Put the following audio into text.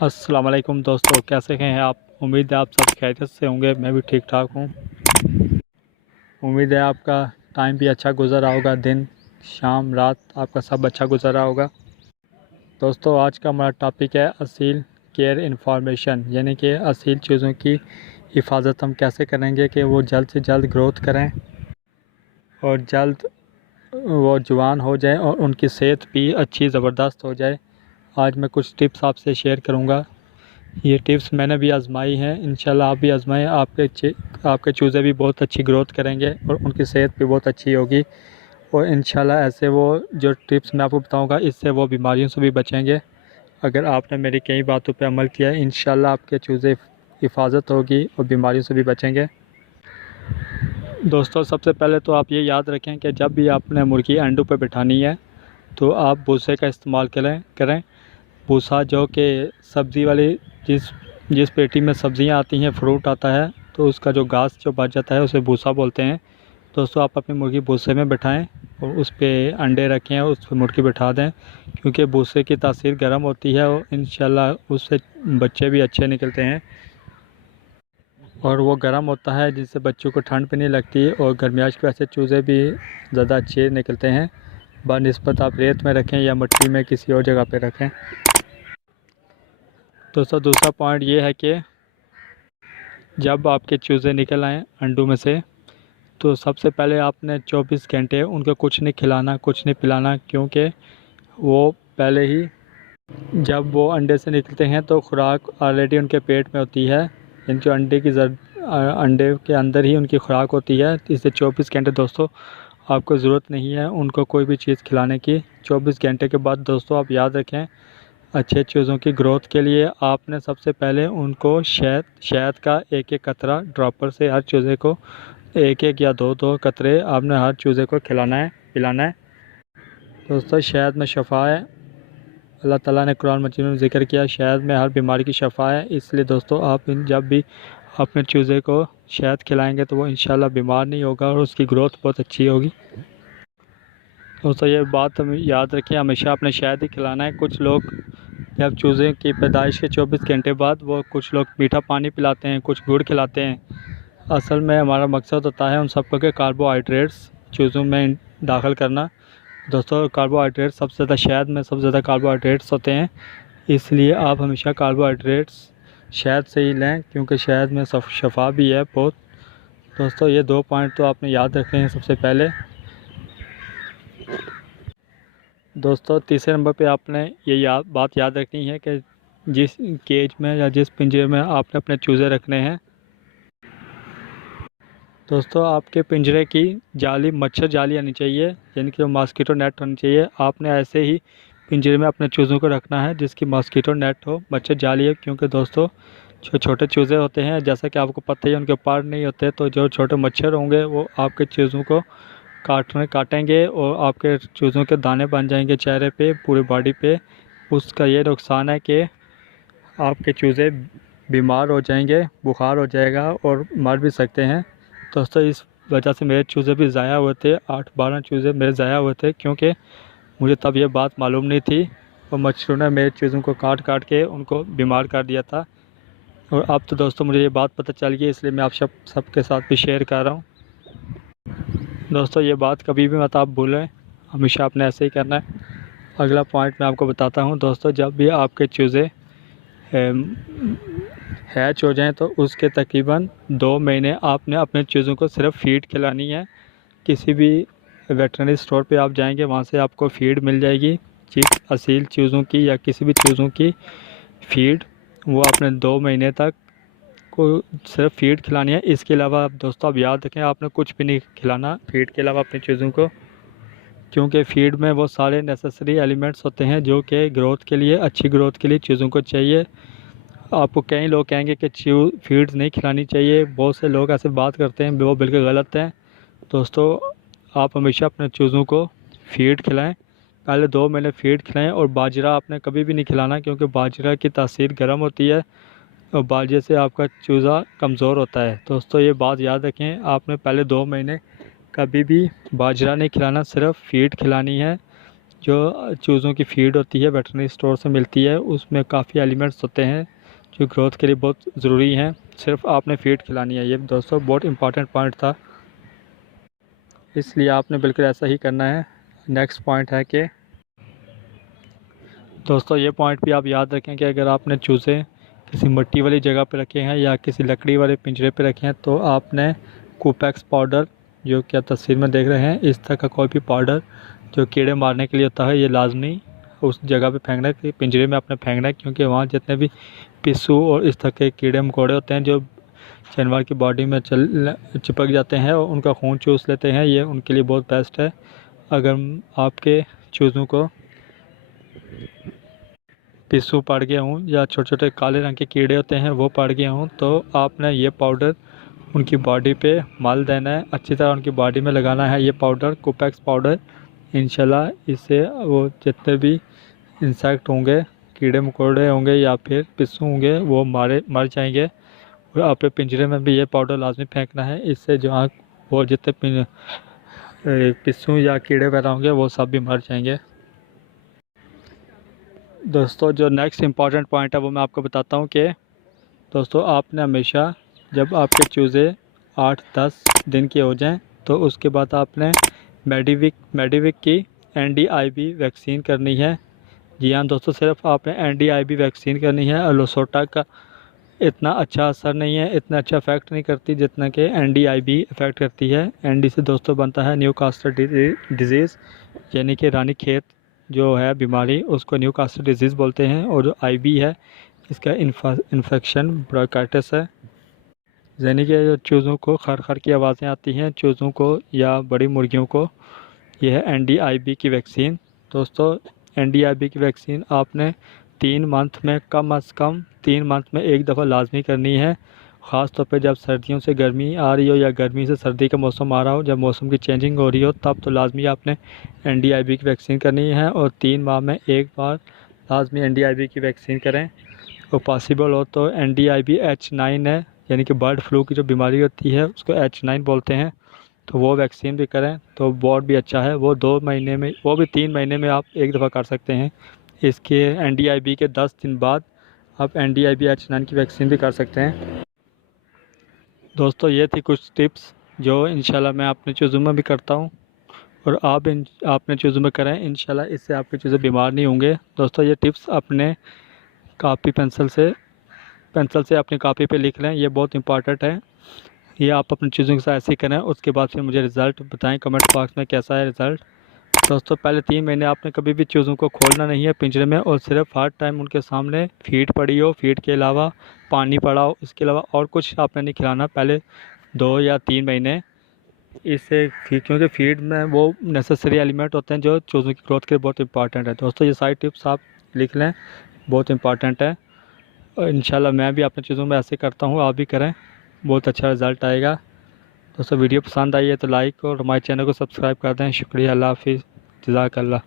अस्सलाम वालेकुम दोस्तों, कैसे हैं आप। उम्मीद है आप सब खैरियत से होंगे। मैं भी ठीक ठाक हूँ। उम्मीद है आपका टाइम भी अच्छा गुजर रहा होगा। दिन शाम रात आपका सब अच्छा गुजर रहा होगा। दोस्तों, आज का हमारा टॉपिक है असील केयर इन्फॉर्मेशन, यानी कि असील चीज़ों की हिफाजत हम कैसे करेंगे कि वो जल्द से जल्द ग्रोथ करें और जल्द वो जवान हो जाए और उनकी सेहत भी अच्छी ज़बरदस्त हो जाए। आज मैं कुछ टिप्स आपसे शेयर करूँगा। ये टिप्स मैंने भी आजमाई हैं, इंशाल्लाह आप भी आजमाएं। आपके चूज़े भी बहुत अच्छी ग्रोथ करेंगे और उनकी सेहत भी बहुत अच्छी होगी। और इंशाल्लाह ऐसे वो जो टिप्स मैं आपको बताऊंगा, इससे वो बीमारियों से भी बचेंगे। अगर आपने मेरी कई बातों पे अमल किया है, इंशाल्लाह आपके चूज़े हिफाजत होगी और बीमारियों से भी बचेंगे। दोस्तों, सबसे पहले तो आप ये याद रखें कि जब भी आपने मुर्गी अंडों पर बिठानी है तो आप भूसे का इस्तेमाल करें। भूसा जो कि सब्ज़ी वाली, जिस जिस पेटी में सब्ज़ियाँ आती हैं, फ्रूट आता है, तो उसका जो घास जो बच जाता है उसे भूसा बोलते हैं। दोस्तों, आप अपनी मुर्गी भूसे में बिठाएं और उस पर अंडे रखें और उस पर मुर्गी बिठा दें, क्योंकि भूसे की तासीर गर्म होती है और इंशाल्लाह उससे बच्चे भी अच्छे निकलते हैं। और वो गर्म होता है जिससे बच्चों को ठंड भी नहीं लगती और गर्मियाश की वजह से चूज़े भी ज़्यादा अच्छे निकलते हैं। बनिस्बत आप रेत में रखें या मिट्टी में किसी और जगह पे रखें। दोस्तों, दूसरा पॉइंट ये है कि जब आपके चूज़े निकल आएँ अंडों में से, तो सबसे पहले आपने 24 घंटे उनको कुछ नहीं खिलाना, कुछ नहीं पिलाना, क्योंकि वो पहले ही जब वो अंडे से निकलते हैं तो खुराक ऑलरेडी उनके पेट में होती है। इनके अंडे के अंदर ही उनकी खुराक होती है। इससे 24 घंटे दोस्तों आपको ज़रूरत नहीं है उनको कोई भी चीज़ खिलाने की। 24 घंटे के बाद दोस्तों आप याद रखें, अच्छे चीज़ों की ग्रोथ के लिए आपने सबसे पहले उनको शहद का एक एक कतरा ड्रॉपर से हर चूज़े को एक एक या दो दो कतरे आपने हर चूज़े को खिलाना है, पिलाना है। दोस्तों, शहद में शफ़ा है। अल्लाह ताला ने कुरान मजीद में ज़िक्र किया शहद में हर बीमारी की शफ़ा है। इसलिए दोस्तों आप जब भी अपने चूज़े को शहद खिलाएंगे तो वो इंशाल्लाह बीमार नहीं होगा और उसकी ग्रोथ बहुत अच्छी होगी। दोस्तों, ये बात हम याद रखें, हमेशा अपने शहद ही खिलाना है। कुछ लोग जब चूज़े की पैदाइश के 24 घंटे बाद वो कुछ लोग मीठा पानी पिलाते हैं, कुछ गुड़ खिलाते हैं। असल में हमारा मकसद होता है उन सबको के कार्बोहाइड्रेट्स चूज़ों में दाखिल करना। दोस्तों, कार्बोहाइड्रेट सबसे ज़्यादा शहद में सबसे ज़्यादा कार्बोहाइड्रेट्स होते हैं, इसलिए आप हमेशा कार्बोहाइड्रेट्स शहद से ही लें, क्योंकि शहद में शफ़ा भी है बहुत। दोस्तों, ये दो पॉइंट तो आपने याद रखने हैं सबसे पहले। दोस्तों, तीसरे नंबर पे आपने ये बात याद रखनी है कि जिस केज में या जिस पिंजरे में आपने अपने चूज़े रखने हैं, दोस्तों आपके पिंजरे की जाली मच्छर जाली आनी चाहिए, यानी कि मॉस्किटो नेट होनी चाहिए। आपने ऐसे ही पिंजरे में अपने चूज़ों को रखना है जिसकी मॉस्किटो नेट हो, मच्छर जाली है, क्योंकि दोस्तों जो छोटे चूज़े होते हैं, जैसा कि आपको पता ही है, उनके पर नहीं होते, तो जो छोटे मच्छर होंगे वो आपके चूज़ों को काटेंगे और आपके चूज़ों के दाने बन जाएंगे चेहरे पे, पूरी बॉडी पे। उसका ये नुकसान है कि आपके चूज़े बीमार हो जाएंगे, बुखार हो जाएगा और मर भी सकते हैं। दोस्तों, इस वजह से मेरे चूज़े भी ज़ाया हुए थे। 8-12 चूज़े मेरे ज़ाया हुए थे, क्योंकि मुझे तब ये बात मालूम नहीं थी और मच्छरों ने मेरे चूज़ों को काट काट के उनको बीमार कर दिया था। और अब तो दोस्तों मुझे ये बात पता चल गई, इसलिए मैं आप सबके साथ भी शेयर कर रहा हूँ। दोस्तों, ये बात कभी भी मत आप भूलें, हमेशा आपने ऐसे ही करना है। अगला पॉइंट मैं आपको बताता हूँ। दोस्तों, जब भी आपके चूज़े हैच हो जाएं तो उसके तकरीबन 2 महीने आपने अपने चूज़ों को सिर्फ फीड खिलानी है। किसी भी वेटरनरी स्टोर पे आप जाएंगे, वहाँ से आपको फीड मिल जाएगी, जिस असील चूज़ों की या किसी भी चूज़ों की फीड, वो आपने 2 महीने तक को सिर्फ फीड खिलानी है। इसके अलावा आप दोस्तों आप याद रखें, आपने कुछ भी नहीं खिलाना फीड के अलावा अपने चूज़ों को, क्योंकि फीड में वो सारे नेसेसरी एलिमेंट्स होते हैं जो कि ग्रोथ के लिए, अच्छी ग्रोथ के लिए चीज़ों को चाहिए। आपको कई लोग कहेंगे कि फीड्स नहीं खिलानी चाहिए, बहुत से लोग ऐसे बात करते हैं, वो बिल्कुल गलत है। दोस्तों, आप हमेशा अपने चूज़ों को फीड खिलाएं। पहले 2 महीने फीड खिलाएं और बाजरा आपने कभी भी नहीं खिलाना, क्योंकि बाजरा की तासीर गर्म होती है और बाजरे से आपका चूज़ा कमज़ोर होता है। दोस्तों, ये बात याद रखें, आपने पहले 2 महीने कभी भी बाजरा नहीं खिलाना, सिर्फ फीड खिलानी है। जो चूज़ों की फीड होती है वेटरनरी स्टोर से मिलती है, उसमें काफ़ी एलिमेंट्स होते हैं जो ग्रोथ के लिए बहुत ज़रूरी हैं। सिर्फ आपने फीड खिलानी है। ये दोस्तों बहुत इंपॉर्टेंट पॉइंट था, इसलिए आपने बिल्कुल ऐसा ही करना है। नेक्स्ट पॉइंट है कि दोस्तों ये पॉइंट भी आप याद रखें कि अगर आपने चूज़े किसी मिट्टी वाली जगह पे रखे हैं या किसी लकड़ी वाले पिंजरे पे रखे हैं, तो आपने कूपेक्स पाउडर, जो कि आप तस्वीर में देख रहे हैं, इस तरह का कोई भी पाउडर जो कीड़े मारने के लिए होता है, ये लाजमी उस जगह पे फेंकना है कि पिंजरे में आपने फेंकना है, क्योंकि वहाँ जितने भी पिस्सू और इस तरह के कीड़े मकोड़े होते हैं जो जानवर की बॉडी में चिपक जाते हैं और उनका खून चूस लेते हैं, ये उनके लिए बहुत बेस्ट है। अगर आपके चूज़ों को पिस्सू पड़ गए हों या छोटे छोटे काले रंग के कीड़े होते हैं वो पड़ गए हों, तो आपने ये पाउडर उनकी बॉडी पे मल देना है, अच्छी तरह उनकी बॉडी में लगाना है ये पाउडर, कूपेक्स पाउडर। इंशाल्लाह इससे वो जितने भी इंसेक्ट होंगे, कीड़े मकोड़े होंगे या फिर पिस्सू होंगे, वो मर जाएंगे। और अपने पिंजरे में भी ये पाउडर लाजमी फेंकना है, इससे जो आँख वो जितने पिस्सू या कीड़े वगैरह होंगे वो सब भी मर जाएंगे। दोस्तों जो नेक्स्ट इम्पॉर्टेंट पॉइंट है वो मैं आपको बताता हूँ कि दोस्तों आपने हमेशा जब आपके चूज़े 8-10 दिन के हो जाएं, तो उसके बाद आपने मेडिविक की NDIB वैक्सीन करनी है। जी हाँ दोस्तों, सिर्फ आपने NDIB वैक्सीन करनी है। अलोसोटा का इतना अच्छा असर नहीं है, इतना अच्छा इफेक्ट नहीं करती जितना कि NDIB इफेक्ट करती है। ND से दोस्तों बनता है न्यूकास्टर डिजीज़, यानी कि रानीखेत जो है बीमारी, उसको न्यूकास्टर डिजीज़ बोलते हैं। और जो IB है, इसका इन्फेक्शन ब्रोंकाइटिस है, यानी कि जो चूज़ों को खर की आवाज़ें आती हैं चूज़ों को या बड़ी मुर्गियों को, यह है NDIB की वैक्सीन। दोस्तों NDIB की वैक्सीन आपने 3 मंथ में कम अज़ कम 3 मंथ में एक दफ़ा लाजमी करनी है। ख़ास तौर पे जब सर्दियों से गर्मी आ रही हो या गर्मी से सर्दी का मौसम आ रहा हो, जब मौसम की चेंजिंग हो रही हो, तब तो लाजमी आपने NDIB की वैक्सीन करनी है। और 3 माह में एक बार लाजमी NDIB की वैक्सीन करें। और पॉसिबल हो तो NDIB H9 है, यानी कि बर्ड फ्लू की जो बीमारी होती है उसको H9 बोलते हैं, तो वो वैक्सीन भी करें तो बहुत भी अच्छा है। वो 2 महीने में, वो भी 3 महीने में आप एक दफ़ा कर सकते हैं। इसके NDIB के 10 दिन बाद आप NDIB H9 की वैक्सीन भी कर सकते हैं। दोस्तों ये थी कुछ टिप्स जो इंशाल्लाह मैं अपने चूज़ों में भी करता हूँ और आप अपने चूज़ों में करें, इंशाल्लाह इससे आपके चूज़े बीमार नहीं होंगे। दोस्तों ये टिप्स अपने कापी पेंसिल से अपनी कॉपी पे लिख लें, ये बहुत इंपॉर्टेंट है। ये आप अपनी चीज़ों के साथ ऐसे ही करें, उसके बाद फिर मुझे रिज़ल्ट बताएं कमेंट बॉक्स में कैसा है रिज़ल्ट। दोस्तों पहले 3 महीने आपने कभी भी चीज़ों को खोलना नहीं है पिंजरे में, और सिर्फ हर टाइम उनके सामने फीड पड़ी हो, फीड के अलावा पानी पड़ा हो, इसके अलावा और कुछ आपने नहीं खिलाना पहले 2 या 3 महीने। इससे क्योंकि फीड में वो नेसेसरी एलिमेंट होते हैं जो चूज़ों की ग्रोथ के लिए बहुत इंपॉर्टेंट है। दोस्तों ये सारी टिप्स आप लिख लें, बहुत इंपॉर्टेंट है। और इंशाल्लाह मैं भी अपनी चीज़ों में ऐसे करता हूँ, आप भी करें, बहुत अच्छा रिज़ल्ट आएगा। दोस्तों वीडियो पसंद आई है तो लाइक और हमारे चैनल को सब्सक्राइब कर दें। शुक्रिया, अल्लाह हाफिज़, जज़ाकल्लाह।